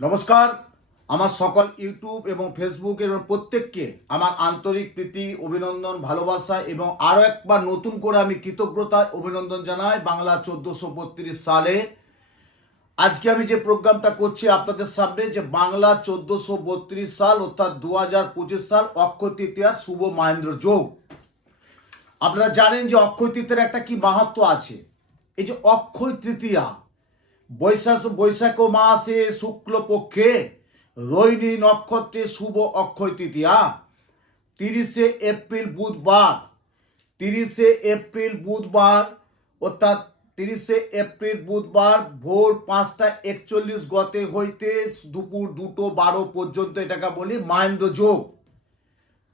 নমস্কার। আমার সকল ইউটিউব এবং ফেসবুক এবং প্রত্যেককে আমার আন্তরিক প্রীতি, অভিনন্দন, ভালোবাসা এবং আরও একবার নতুন করে আমি কৃতজ্ঞতা অভিনন্দন জানাই। বাংলা 1432 সালে আজকে আমি যে প্রোগ্রামটা করছি আপনাদের সামনে, যে বাংলা 1432 সাল অর্থাৎ 2025 সাল অক্ষয় তৃতীয়ার শুভ মহেন্দ্র যোগ। আপনারা জানেন যে অক্ষয় তৃতীয়ার একটা কি মাহাত্ম্য আছে। এই যে অক্ষয় তৃতীয়া, বৈশাখ মাসে শুক্লপক্ষে রোহিণী নক্ষত্রে শুভ অক্ষয় তৃতীয়া 30শে এপ্রিল বুধবার, 30শে এপ্রিল বুধবার অর্থাৎ 30শে এপ্রিল বুধবার ভোর 5টা 41 গতে হইতে দুপুর 2টো 12 পর্যন্ত এটাকে বলি মহেন্দ্র যোগ।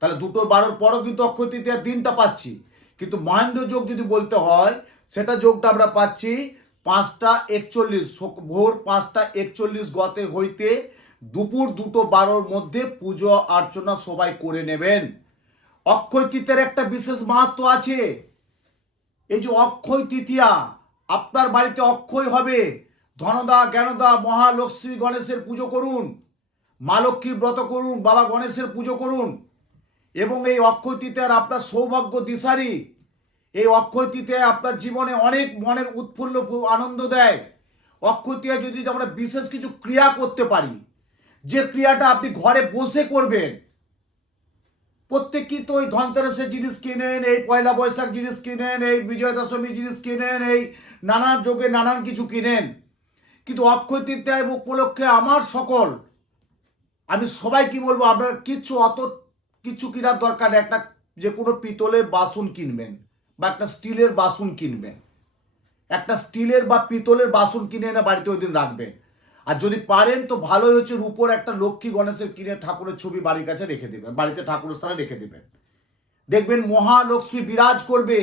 তাহলে 2টো 12 পরও কিন্তু অক্ষয় তৃতীয়ার দিনটা পাচ্ছি, কিন্তু মহেন্দ্র যোগ যদি বলতে হয় সেটা যোগটা আমরা পাচ্ছি 5টা 41 ভোর 5টা 41 গতে হইতে দুপুর 2টো 12 মধ্যে পুজো অর্চনা সবাই করে নেবেন। অক্ষয় তৃতীয়ার একটা বিশেষ মাহাত্ম্য আছে। এই যে অক্ষয় তৃতীয়া, আপনার বাড়িতে অক্ষয় হবে, ধনদা জ্ঞানদা মহালক্ষ্মী গণেশের পুজো করুন, মা লক্ষ্মীর ব্রত করুন, বাবা গণেশের পুজো করুন। এবং এই অক্ষয় তৃতীয়ার আপনার সৌভাগ্য দিশারি। এই অক্ষয় তৃতীয়া আপনার জীবনে অনেক মনের উৎফুল্ল আনন্দ দেয়। অক্ষয় তৃতীয়া যদি আমরা বিশেষ কিছু ক্রিয়া করতে পারি, যে ক্রিয়াটা আপনি ঘরে বসে করবেন। প্রত্যেকেই তো ওই ধনতেরাসের জিনিস কিনেন, এই পয়লা বৈশাখ জিনিস কিনেন, এই বিজয়া দশমী জিনিস কিনেন, এই নানান যোগে নানান কিছু কিনেন, কিন্তু অক্ষয় তৃতীয়া উপলক্ষে আমি সবাই কি বলবো, আপনার কিছু কেনার দরকার নেই। একটা যে কোনো পিতলের বাসন কিনবেন বা একটা স্টিলের বাসন কিনবেন, একটা স্টিলের বা পিতলের বাসন কিনে এনে বাড়িতে ওই দিন রাখবেন। আর যদি পারেন তো ভালোই হচ্ছে, রূপোর একটা লক্ষ্মী গণেশের কিনে ঠাকুরের ছবি বাড়ির কাছে রেখে দেবেন, বাড়িতে ঠাকুরের স্থানে রেখে দেবেন। দেখবেন মহালক্ষ্মী বিরাজ করবে।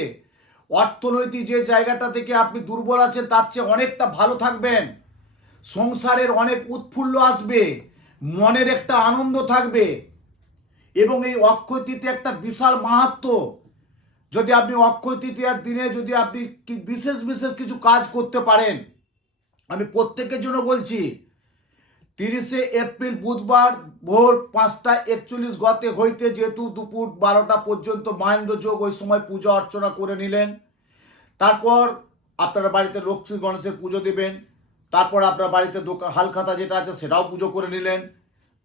অর্থনৈতিক যে জায়গাটা থেকে আপনি দুর্বল আছেন তার চেয়ে অনেকটা ভালো থাকবেন। সংসারের অনেক উৎফুল্ল আসবে, মনের একটা আনন্দ থাকবে। এবং এই অক্ষয় তৃতীয়া একটা বিশাল মাহাত্ম্য। যদি আপনি অক্ষয় তৃতীয়ার দিনে যদি আপনি বিশেষ বিশেষ কিছু কাজ করতে পারেন, আমি প্রত্যেকের জন্য বলছি, 30শে এপ্রিল বুধবার ভোর 5টা 41 গতে হইতে যেহেতু দুপুর 12টা পর্যন্ত মহেন্দ্র যোগ, ওই সময় পূজা অর্চনা করে নিলেন। তারপর আপনারা বাড়িতে লক্ষ্মী গণেশের পুজো দেবেন। তারপর আপনার বাড়িতে হালখাতা যেটা আছে সেটাও পুজো করে নিলেন।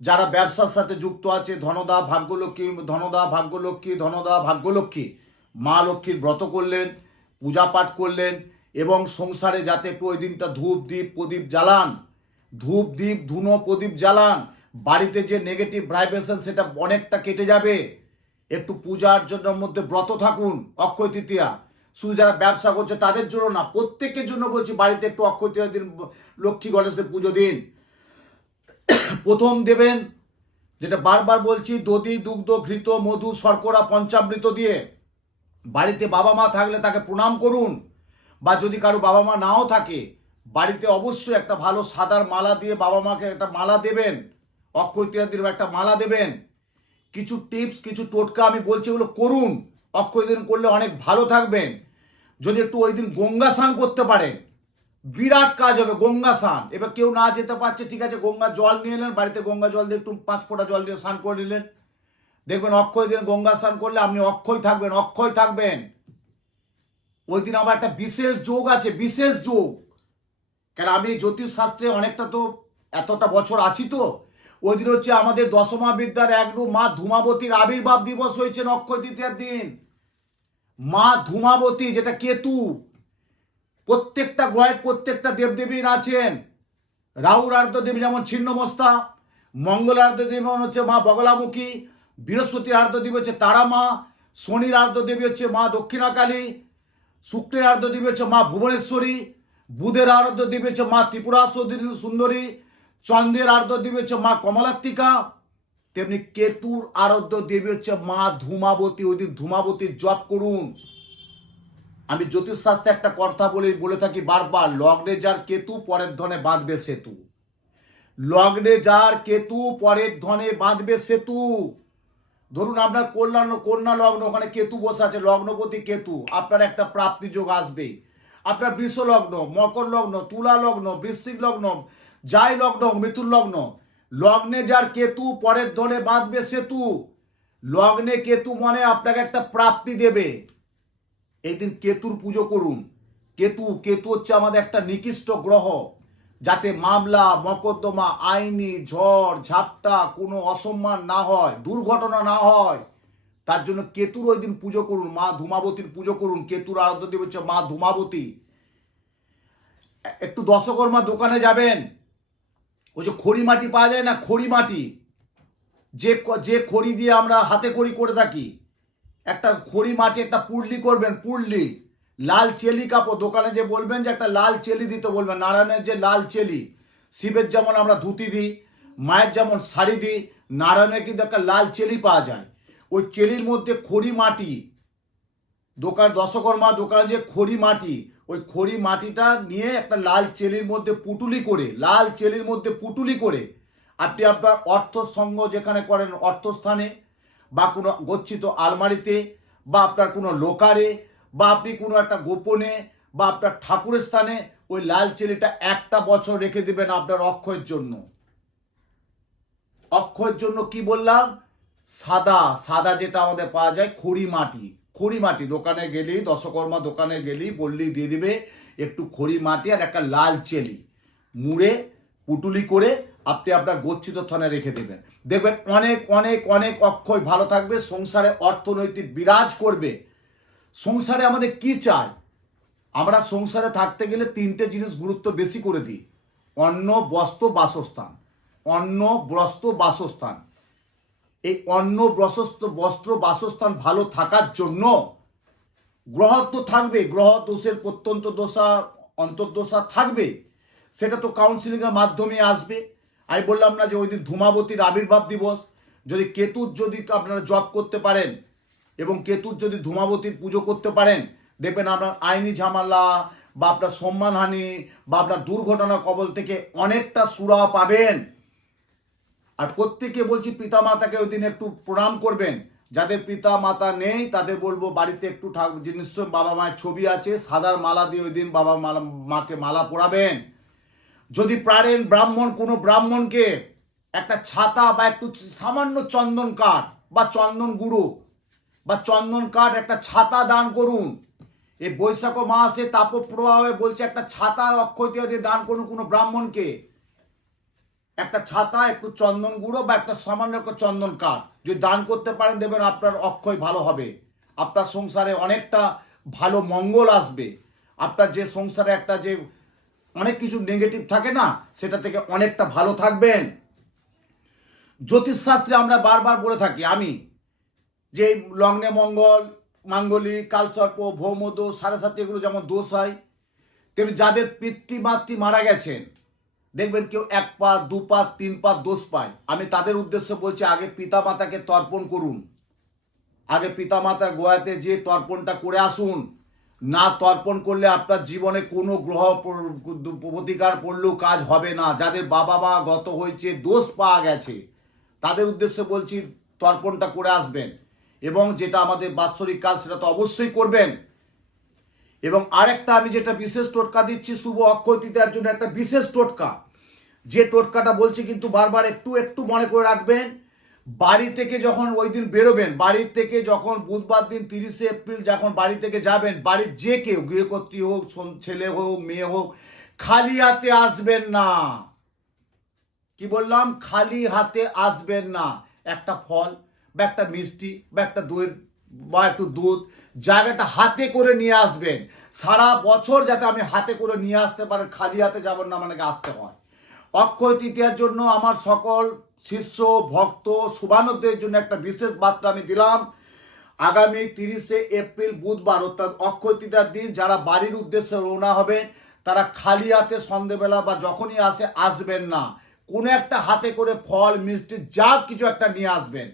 যারা ব্যবসার সাথে যুক্ত আছে, ধনদা ভাগ্যলক্ষ্মী, ধনদা ভাগ্যলক্ষ্মী, ধনদা ভাগ্যলক্ষ্মী, মা লক্ষ্মীর ব্রত করলেন, পূজা পাঠ করলেন। এবং সংসারে যাতে একটু ওই দিনটা ধূপ দ্বীপ প্রদীপ জ্বালান, ধূপ দ্বীপ ধুনো প্রদীপ জ্বালান, বাড়িতে যে নেগেটিভ ভাইব্রেশন সেটা অনেকটা কেটে যাবে। একটু পূজার জন্য মধ্যে ব্রত থাকুন অক্ষয় তৃতীয়া। শুধু যারা ব্যবসা করছে তাদের জন্য না, প্রত্যেকের জন্য বলছি, বাড়িতে একটু অক্ষয় তৃতীয়া দিন লক্ষ্মী গণেশের পুজো দিন। প্রথম দেবেন, যেটা বারবার বলছি, দধি দুগ্ধ ঘৃত মধু শর্করা পঞ্চামৃত দিয়ে। বাড়িতে বাবা মা থাকলে তাকে প্রণাম করুন, বা যদি কারো বাবা মা নাও থাকে বাড়িতে অবশ্যই একটা ভালো সাদার মালা দিয়ে বাবা মাকে একটা মালা দেবেন, অক্ষয় তৃতীয়ার দিন একটা মালা দেবেন। কিছু টিপস, কিছু টোটকা আমি বলছি, ওগুলো করুন। অক্ষয় দিন করলে অনেক ভালো থাকবেন। যদি একটু ওই দিন গঙ্গা স্নান করতে পারেন, বিরাট কাজ হবে গঙ্গা স্নান। এবার কেউ না যেতে পারছে, ঠিক আছে, গঙ্গা জল নিয়ে এলেন, বাড়িতে গঙ্গা জল দিয়ে একটু 5 ফোঁটা জল দিয়ে স্নান করে নিলেন। দেখবেন অক্ষয় দিন গঙ্গা স্নান করলে আপনি অক্ষয় থাকবেন, অক্ষয় থাকবেন। ওই দিন আবার একটা বিশেষ যোগ আছে, বিশেষ যোগ। কেন আমি জ্যোতিষ শাস্ত্রে অনেকটা তো এতটা বছর আছি, তো ওই দিন হচ্ছে আমাদের দশমা বিদ্যার একরূপ মা ধূমাবতীর আবির্ভাব দিবস হয়েছে অক্ষয় তৃতীয়ার দিন। মা ধূমাবতী, যেটা কেতু, প্রত্যেকটা গ্রহের প্রত্যেকটা দেবদেবীর আছেন। রাহুর আরাধ্য দেবী যেমন ছিন্নমস্তা, মঙ্গল আরাধ্য দেবী হচ্ছে মা বগলামুখী, বৃহস্পতির আরাধ্য দেবী হচ্ছে তারা মা, শনির আরাধ্য দেবী হচ্ছে মা দক্ষিণাকালী, শুক্রের আরাধ্য দেবী হচ্ছে মা ভুবনেশ্বরী, বুধের আরাধ্য দেবী হচ্ছে মা ত্রিপুরা সুন্দরী, চন্দ্রের আরাধ্য দেবী হচ্ছে মা কমলাত্মিকা, তেমনি কেতুর আরাধ্য দেবী হচ্ছে মা ধূমাবতী। ওই দিন ধূমাবতীর জপ করুন। আমি জ্যোতিষশাস্ত্রে একটা কথা বলে থাকি বারবার, লগ্নে যার কেতু পরের ধনে বাঁধবে সেতু। লগ্নে যার কেতু পরের ধনে বাঁধবে সেতু। ধরুন আপনার কন্যা লগ্ন, ওখানে কেতু বসে আছে, লগ্নপতি কেতু, আপনার একটা প্রাপ্তি যোগ আসবে। আপনার বৃষ লগ্ন, মকর লগ্ন, তুলা লগ্ন, বৃশ্চিক লগ্ন, যাই লগ্ন হোক, মিথুন লগ্ন, লগ্নে যার কেতু পরের ধরে বাঁধবে সেতু। লগ্নে কেতু মানে আপনাকে একটা প্রাপ্তি দেবে। এই দিন কেতুর পুজো করুন। কেতু হচ্ছে আমাদের একটা নিকৃষ্ট গ্রহ, যাতে মামলা মকদ্দমা, আইনি ঝড় ঝাপটা, কোনো অসম্মান না হয়, দুর্ঘটনা না হয়, তার জন্য কেতুর ওই দিন পুজো করুন। মা ধূমাবতীর পুজো করুন। কেতুর আরাধ্য দেবী হচ্ছে মা ধূমাবতী। একটু দশকর্মা দোকানে যাবেন, ওই যে খড়ি মাটি পাওয়া যায় না, খড়ি মাটি, যে খড়ি দিয়ে আমরা হাতে খড়ি করে থাকি, একটা খড়ি মাটি একটা পুরলি করবেন, পুরলি লাল চেলি কাপড়, দোকানে যে বলবেন যে একটা লাল চেলি দিতে বলবেন, নারায়ণের যে লাল চেলি, শিবের যেমন আমরা ধুতি দিই, মায়ের যেমন শাড়ি দিই, নারায়ণের কিন্তু একটা লাল চেলি পাওয়া যায়। ওই চেলির মধ্যে খড়ি মাটি, দশকর্মা দোকানে যে খড়ি মাটি, ওই খড়ি মাটিটা নিয়ে একটা লাল চেলির মধ্যে পুটুলি করে, লাল চেলির মধ্যে পুটুলি করে আপনি আপনার অর্থসংগ্রহ যেখানে করেন, অর্থস্থানে বা কোনো গচ্ছিত আলমারিতে বা আপনার কোনো লোকারে বা আপনি কোনো একটা গোপনে বা আপনার ঠাকুরের স্থানে ওই লাল চেলিটা একটা বছর রেখে দেবেন আপনার অক্ষয়ের জন্য। অক্ষয়ের জন্য কি বললাম? সাদা যেটা আমাদের পাওয়া যায় খড়ি মাটি দোকানে গেলেই, দশকর্মা দোকানে গেলেই বললেই দিয়ে দিবে একটু খড়ি মাটি আর একটা লাল চেলি মুড়ে পুটুলি করে আপনি আপনার গচ্ছিত স্থানে রেখে দেবেন। দেখবেন অনেক অনেক অনেক অক্ষয় ভালো থাকবে, সংসারে অর্থনৈতিক বিরাজ করবে। সংসারে আমাদের কি চাই? আমরা সংসারে থাকতে গেলে তিনটে জিনিস গুরুত্ব বেশি করে দিই: অন্ন, বস্ত্র, বাসস্থান। অন্ন, বস্ত্র, বাসস্থান। এই অন্ন, বস্ত্র, বাসস্থান ভালো থাকার জন্য গ্রহ তো থাকবে, গ্রহ দোষের প্রত্যন্ত দশা অন্তর্দশা থাকবে, সেটা তো কাউন্সিলিংয়ের মাধ্যমে আসবে। আমি বললাম না যে ওই দিন ধূমাবতীর আবির্ভাব দিবস, যদি কেতুর যদি আপনারা জপ করতে পারেন এবং কেতুর যদি ধূমাবতীর পুজো করতে পারেন, দেখবেন আপনার আইনি ঝামেলা বা আপনার সম্মানহানি বা আপনার দুর্ঘটনা কবল থেকে অনেকটা সুরাহা পাবেন। আর প্রত্যেকে বলছি পিতামাতাকে ওই দিন একটু প্রণাম করবেন। যাদের পিতা মাতা নেই তাদের বলবো বাড়িতে একটু নিশ্চয় বাবা মায়ের ছবি আছে, সাদার মালা দিয়ে ওই দিন বাবা মাকে মালা পরাবেন। যদি পারেন কোনো ব্রাহ্মণকে একটা ছাতা বা একটু সামান্য চন্দন কাঠ বা চন্দন গুঁড়ো বা চন্দন কাঠ একটা ছাতা দান করুন। এই বৈশাখ মাসে তাপপ্রবাহে বলছে একটা ছাতা অক্ষয় দিয়ে দান করুন কোনো ব্রাহ্মণকে। একটা ছাতা, একটু চন্দন গুঁড়ো বা একটা সামান্য একটা চন্দন কাঠ যদি দান করতে পারেন, দেবেন আপনার অক্ষয় ভালো হবে। আপনার সংসারে অনেকটা ভালো মঙ্গল আসবে। আপনার যে সংসারে একটা যে অনেক কিছু নেগেটিভ থাকে না, সেটা থেকে অনেকটা ভালো থাকবেন। জ্যোতিষশাস্ত্রে আমরা বারবার বলে থাকি আমি, যে লগ্নে মঙ্গল, মাঙ্গলিক, কালসর্প, ভৌমদোষ, 7.5 এগুলো যেমন দোষ হয়, তেমনি যাদের পিতৃমাতৃ মারা গেছেন, দেখবেন কেউ 1 পাত 2 পাত 3 পাত দোষ পায়। আমি তাদের উদ্দেশ্যে বলছি, আগে পিতামাতাকে তর্পণ করুন। আগে পিতামাতা গোয়াতে যে তর্পণটা করে আসুন। না তর্পণ করলে আপনার জীবনে কোনো গ্রহ প্রতিকার পড়লেও কাজ হবে না। যাদের বাবা মা গত হয়েছে, দোষ পাওয়া গেছে, তাদের উদ্দেশ্যে বলছি তর্পণটা করে আসবেন। এবং যেটা আমাদের বাৎসরিক কাজ সেটা তো অবশ্যই করবেন। এবং আরেকটা আমি যেটা বিশেষ টোটকা দিচ্ছি শুভ অক্ষয় তৃতীয়ার জন্য, একটা বিশেষ টোটকা, যে টোটকাটা বলছি কিন্তু বারবার একটু মনে করে রাখবেন। বাড়ি থেকে যখন ওই দিন বেরোবেন, বাড়ির থেকে যখন বুধবার দিন 30শে এপ্রিল যখন বাড়ি থেকে যাবেন, বাড়ির যে কেউ গৃহকর্ত্রী হোক, ছেলে হোক, মেয়ে হোক, খালি হাতে আসবেন না। কি বললাম? খালি হাতে আসবেন না। একটা ফল বা একটা মিষ্টি বা একটা দইয়ের বা একটু দুধ জায়গাটা হাতে করে নিয়ে আসবেন। সারা বছর যাতে আমি হাতে করে নিয়ে আসতে পারেন, খালি হাতে যাবেন না, মানে আসতে হয়। অক্ষয় তৃতীয়ার জন্য আমার সকল শিষ্য ভক্ত শুভানুদের জন্য একটা বিশেষ বার্তা আমি দিলাম। আগামী 30শে এপ্রিল বুধবার অর্থাৎ অক্ষয় তৃতীয়ার দিন যারা বাড়ির উদ্দেশ্যে রওনা হবেন, তারা খালি হাতে সন্ধেবেলা বা যখনই আসবেন না। কোনো একটা হাতে করে ফল মিষ্টি যা কিছু একটা নিয়ে আসবেন,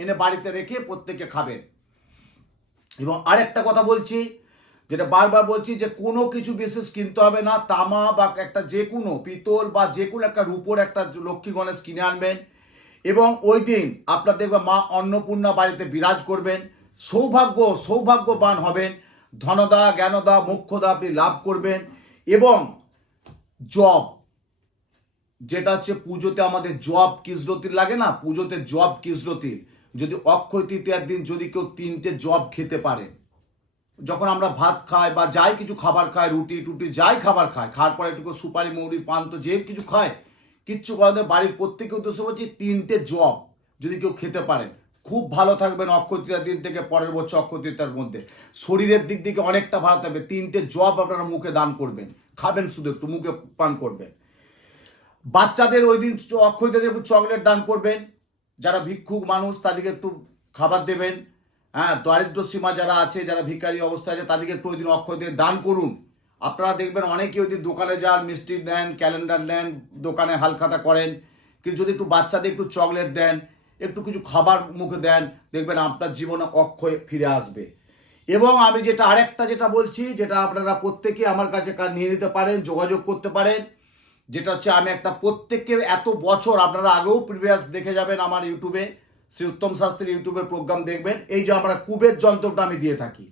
এনে বাড়িতে রেখে প্রত্যেকে খাবেন। এবং আরেকটা কথা বলছি, যেটা বারবার বলছি, যে কোনো কিছু বিশেষ কিনতে হবে না। তামা বা একটা যে কোনো পিতল বা যে কোনো একটা রূপোর একটা লক্ষ্মী গণেশ কিনে আনবেন। এবং ওই দিন আপনার দেখবেন মা অন্নপূর্ণা বাড়িতে বিরাজ করবেন। সৌভাগ্যবান হবেন। ধনদা, জ্ঞানদা, মোক্ষদা আপনি লাভ করবেন। এবং জব যেটা হচ্ছে পুজোতে আমাদের জব কিসরতির লাগে না, পুজোতে জব কিসরতির, যদি অক্ষয় তৃতীয়ার দিন যদি কেউ 3টে জব খেতে পারে, যখন আমরা ভাত খাই বা যাই কিছু খাবার খাই, রুটি টুটি যাই খাবার খাই, খাওয়ার পরে একটু সুপারি মৌরি পান তো যে কিছু খায়, কিচ্ছু করাতে বাড়ির প্রত্যেকের উদ্দেশ্য বলছি 3টে জব যদি কেউ খেতে পারেন খুব ভালো থাকবেন অক্ষয় তৃতীয়ার দিন থেকে পরের বছর অক্ষয় তৃতীয়ার মধ্যে, শরীরের দিক থেকে অনেকটা ভালো থাকবে। 3টে জব আপনারা মুখে দান করবেন, খাবেন শুধু একটু মুখে পান করবেন। বাচ্চাদের ওই দিন অক্ষয় তৃতীয়ার চকলেট দান করবেন, যারা ভিক্ষুক মানুষ তাদেরকে একটু খাবার দেবেন। হ্যাঁ, দারিদ্র সীমা যারা আছে, যারা ভিখারি অবস্থায় আছে তাদেরকে একটু ওই দিন অক্ষয় দিয়ে দান করুন। আপনারা দেখবেন অনেকে ওই দিন দোকানে যান, মিষ্টি দেন, ক্যালেন্ডার নেন, দোকানে হালখাতা করেন, কিন্তু যদি একটু বাচ্চাদের একটু চকলেট দেন, একটু কিছু খাবার মুখে দেন, দেখবেন আপনার জীবনে অক্ষয় ফিরে আসবে। এবং আমি যেটা আরেকটা যেটা বলছি, যেটা আপনারা প্রত্যেকে আমার কাছে নিয়ে নিতে পারেন, যোগাযোগ করতে পারেন, যেটা হচ্ছে আমি একটা প্রত্যেকের এত বছর আপনারা আগেও প্রিভিয়াস দেখে যাবেন আমার ইউটিউবে, শ্রী উত্তম শাস্ত্রীর ইউটিউবের প্রোগ্রাম দেখবেন। এই যে আমরা কুবের যন্ত্রটা আমি দিয়ে থাকি,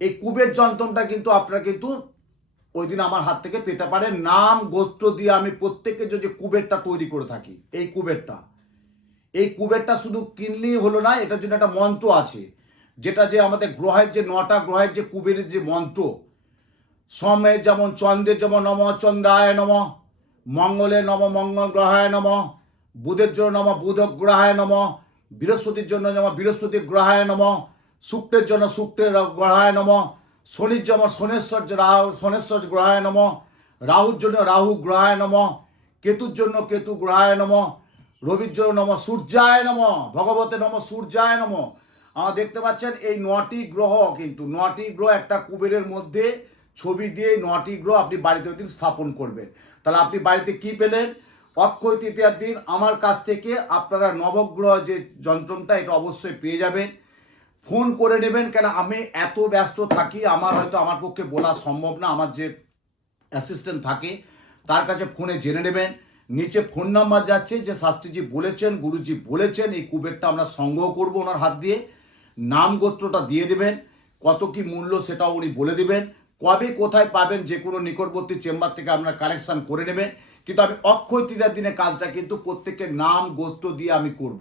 এই কুবের যন্ত্রটা কিন্তু আপনারা কিন্তু ওই দিন আমার হাত থেকে পেতে পারেন। নাম গোত্র দিয়ে আমি প্রত্যেকের যে কুবেরটা তৈরি করে থাকি, এই কুবেরটা শুধু কিনলেই হলো না, এটার জন্য একটা মন্ত্র আছে, যেটা যে আমাদের গ্রহের যে 9টা গ্রহের যে কুবেরের যে মন্ত্র, সমে যেমন চন্দ্রে যেমন নম চন্দ্রায় নম, মঙ্গলে নম মঙ্গল গ্রহায় নম, বুধের জন্য নম বুধ গ্রহায় নম, বৃহস্পতির জন্য নম বৃহস্পতি গ্রহায় নম, শুক্রের জন্য শুক্রের গ্রহায় নম, শনির জন্য শনেশ্বর গ্রহায় নম, রাহুর জন্য রাহু গ্রহায় নম, কেতুর জন্য কেতু গ্রহায় নম, রবির জন্য নম সূর্যায় নম, ভগবতে নম সূর্যায় নম। আমরা দেখতে পাচ্ছেন এই 9টি গ্রহ, কিন্তু 9টি গ্রহ একটা কুবেরের মধ্যে ছবি দিয়ে 9টি গ্রহ আপনি বাড়িতে ওই দিন স্থাপন করবেন। তাহলে আপনি বাড়িতে কি পেলেন? অক্ষয় তৃতীয়ার দিন আমার কাছ থেকে আপনারা নবগ্রহ যে যন্ত্রটা এটা অবশ্যই পেয়ে যাবেন। ফোন করে নেবেন, কেন আমি এত ব্যস্ত থাকি, আমার পক্ষে বলা সম্ভব না। আমার যে অ্যাসিস্ট্যান্ট থাকে তার কাছে ফোনে জেনে নেবেন। নিচে ফোন নাম্বার যাচ্ছে, যে শাস্ত্রীজি বলেছেন, গুরুজি বলেছেন এই কুবেরটা আমরা সংগ্রহ করব ওনার হাত দিয়ে, নাম গোত্রটা দিয়ে দেবেন, কত কি মূল্য সেটাও উনি বলে দেবেন, কবে কোথায় পাবেন যে কোনো নিকটবর্তী চেম্বার থেকে আপনারা কালেকশন করে নেবেন। কিন্তু আমি অক্ষয় তৃতীয়ার দিনে কাজটা কিন্তু প্রত্যেকের নাম গোত্র দিয়ে আমি করব।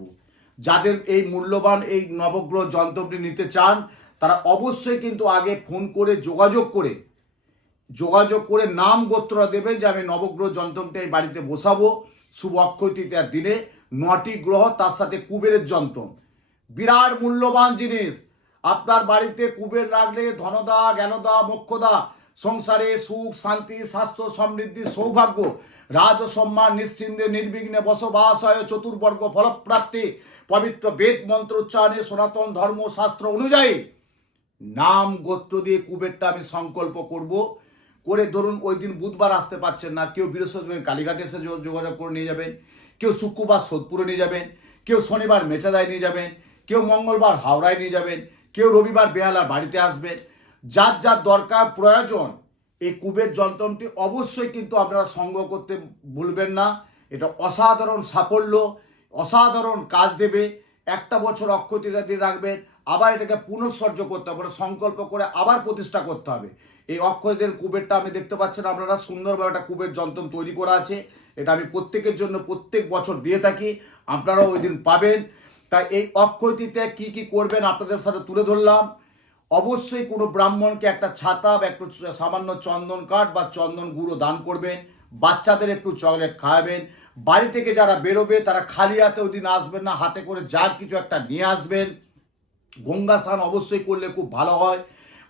যাদের এই মূল্যবান এই নবগ্রহ যন্ত্রটি নিতে চান তারা অবশ্যই কিন্তু আগে ফোন করে যোগাযোগ করে নাম গোত্রটা দেবে, যে আমি নবগ্রহ যন্ত্রটি এই বাড়িতে বসাবো শুভ অক্ষয় তৃতীয়ার দিনে। 9টি গ্রহ তার সাথে কুবেরের যন্ত্র, বিরাট মূল্যবান জিনিস। আপনার বাড়িতে কুবের রাখলে ধনদা, জ্ঞানদা, মোক্ষদা, সংসারে সুখ শান্তি স্বাস্থ্য সমৃদ্ধি সৌভাগ্য রাজ সম্মান নিশ্চিন্তে নির্বিঘ্নে বসবাস হয়, চতুর্বর্গ ফলপ্রাপ্তি, পবিত্র বেদ মন্ত্র উচ্চারণে সনাতন ধর্ম শাস্ত্র অনুযায়ী নাম গোত্র দিয়ে কুবেরটা আমি সংকল্প করব। করে ধরুন ওই দিন বুধবার আসতে পারছেন না, কেউ বৃহস্পতিবার কালীঘাটে এসে যোগাযোগ করে নিয়ে যাবেন, কেউ শুক্রবার সোদপুরে নিয়ে যাবেন, কেউ শনিবার মেচাদায় নিয়ে যাবেন, কেউ মঙ্গলবার হাওড়ায় নিয়ে যাবেন, কেউ রবিবার বেহালার বাড়িতে আসবেন। যার যার দরকার প্রয়োজন এই কুবের যন্ত্রটি অবশ্যই কিন্তু আপনারা সংগ্রহ করতে ভুলবেন না। এটা অসাধারণ সাফল্য, অসাধারণ কাজ দেবে। একটা বছর অক্ষয় তৃতীয়া দিয়ে রাখবেন, আবার এটাকে পুনঃসর্য করতে হবে, সংকল্প করে আবার প্রতিষ্ঠা করতে হবে। এই অক্ষয়দের কুবেরটা আমি দেখতে পাচ্ছেন আপনারা সুন্দরভাবে একটা কুবের যন্ত্র তৈরি করা আছে, এটা আমি প্রত্যেকের জন্য প্রত্যেক বছর দিয়ে থাকি, আপনারাও ওই দিন পাবেন। তাই এই অক্ষয় তৃতীয়া কী কী করবেন আপনাদের সাথে তুলে ধরলাম। অবশ্যই কোনো ব্রাহ্মণকে একটা ছাতা বা একটু সামান্য চন্দন কাঠ বা চন্দন গুঁড়ো দান করবেন, বাচ্চাদের একটু চকলেট খাওয়াবেন। বাড়ি থেকে যারা বেরোবে তারা খালি হাতে ওই দিন আসবেন না, হাতে করে যার কিছু একটা নিয়ে আসবেন। গঙ্গা স্নান অবশ্যই করলে খুব ভালো হয়।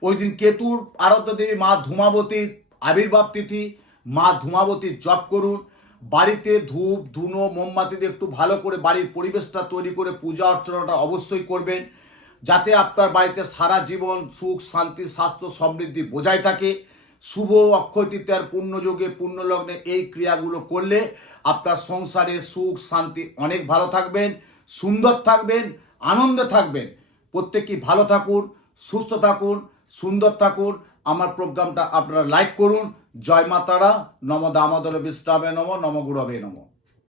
ওই দিন কেতুর আরাধ্য দেবী মা ধূমাবতীর আবির্ভাব তিথি, মা ধূমাবতীর জপ করুন। বাড়িতে ধূপ ধুনো মোমবাতি দিয়ে একটু ভালো করে বাড়ির পরিবেশটা তৈরি করে পূজা অর্চনাটা অবশ্যই করবেন, যাতে আপনার বাড়িতে সারা জীবন সুখ শান্তি স্বাস্থ্য সমৃদ্ধি বজায় থাকে। শুভ অক্ষয় তৃতীয়ার পুণ্যযোগে পুণ্যলগ্নে এই ক্রিয়াগুলো করলে আপনার সংসারে সুখ শান্তি অনেক ভালো থাকবেন, সুন্দর থাকবেন, আনন্দে থাকবেন। প্রত্যেকেই ভালো থাকুন, সুস্থ থাকুন, সুন্দর থাকুন। আমার প্রোগ্রামটা আপনারা লাইক করুন। জয় মা তারা। নম দামোদর বিশ্রামে নম, নম গুরবে নম।